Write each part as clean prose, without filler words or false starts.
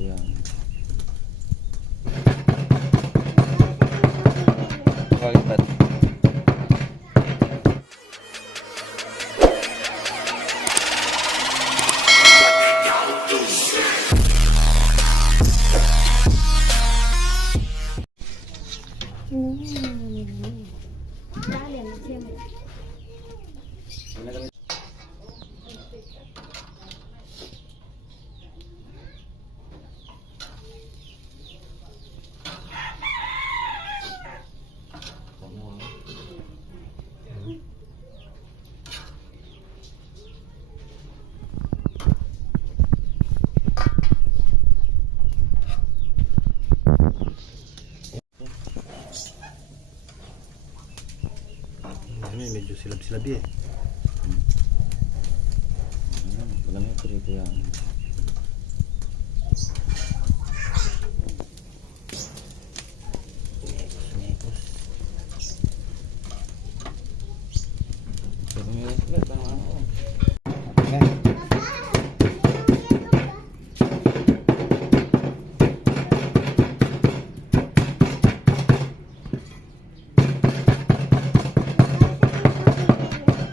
yan. Palipat. Medyo silab-silab eh. Wala may ito yan.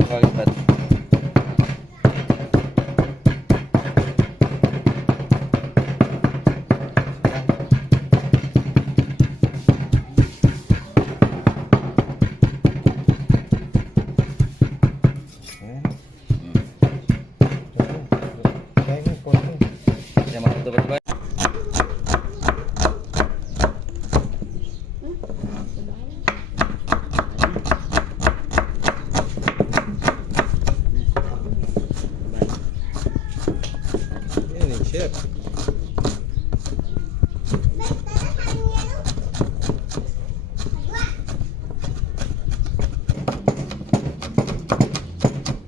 Palipat. Yang mana tu berapa? Ini chef.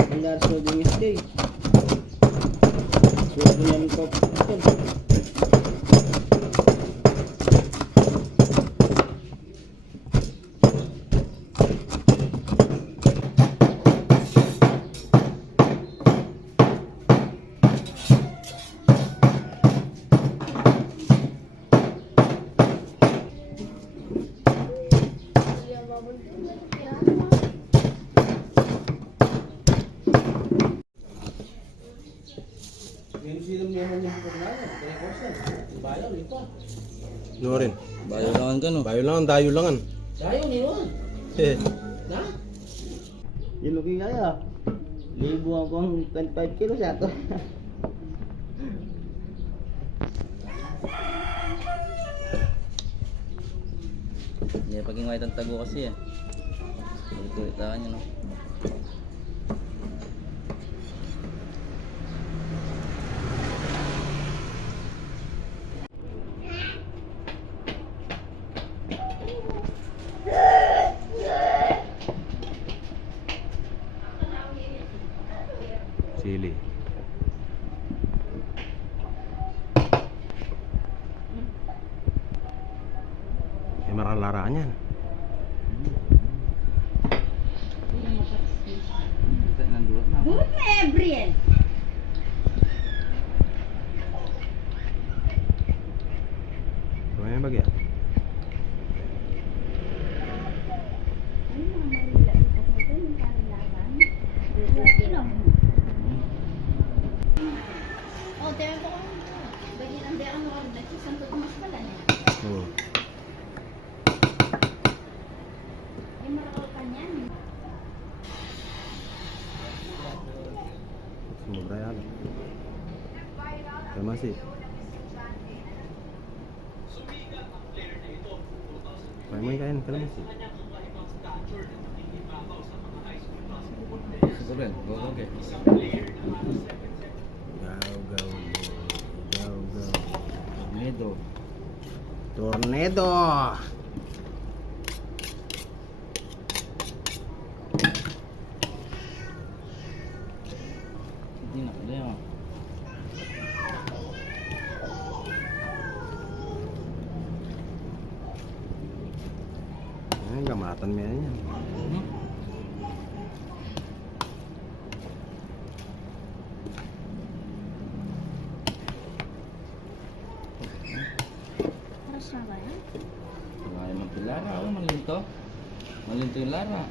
Benar sudah mesti. Sudah punya mikop. Yung silam niya niya sa paglayan, kaya kosan, bayaw ito. No rin. Bayo lang kan no. Bayo lang, dayo lang. Dayo ni Ron. Na? Yung looking kaya. Libo akong 25 kilos ato. Ya pag ingay tang tago kasi eh. Ito itaan niyo no. Sili. Eh marang-laraan yan. Nandulot na. Burot na Ebriel. Kumaya yung bagya. Oh, tayo ko. Bagay ang dera mo rin. Santo Tomas pala niya. Oo. Ay, marakal ka niyan. Sumobra yan. Kalmasi. Kaya mo yung kain, kalmasi. Sobrang, go okay. Go. Tornado. Tornado. Hindi na kaya. Ay, gamatan mo yan. Wala naman si Lara. Oh, malinto. Malinto yung Lara.